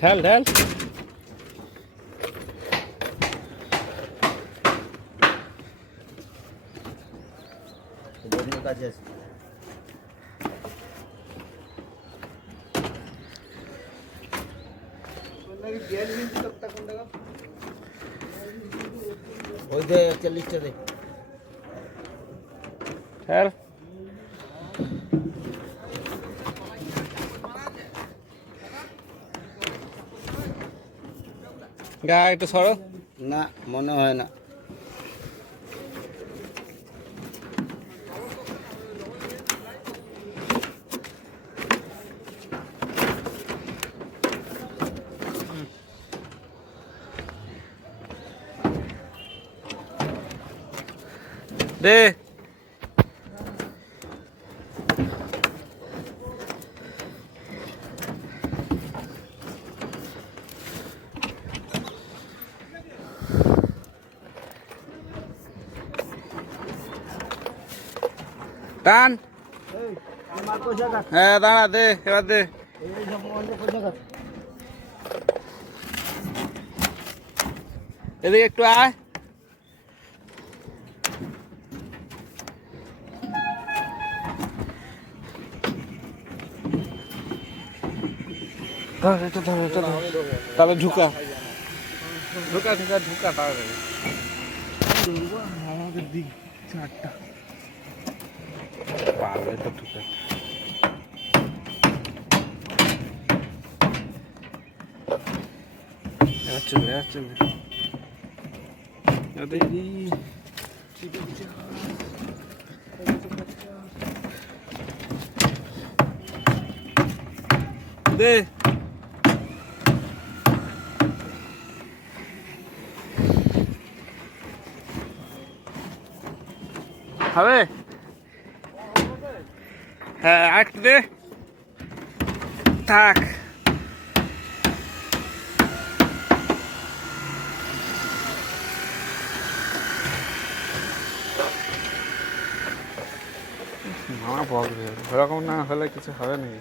ঢাল ঢাল কাছে আছে ওই দে 40টা দে ঢাল গা একটু সরো না মনে হয় না দে টান হ্যাঁ দাঁড়া দে এবার দে এদিকে একটু আয় ধর এটা ধর এটা ধর তাহলে ঢুকা ঢুকা ঢুকা ঢুকা তাড়াতাড়ি আমাদের দিক চারটা পারবে তো ঢুকা চলে চলে দে হবে হ্যাঁ আরেকটু দে থাক মা বলবে ওরকম না হলে কিছু হবে নাকি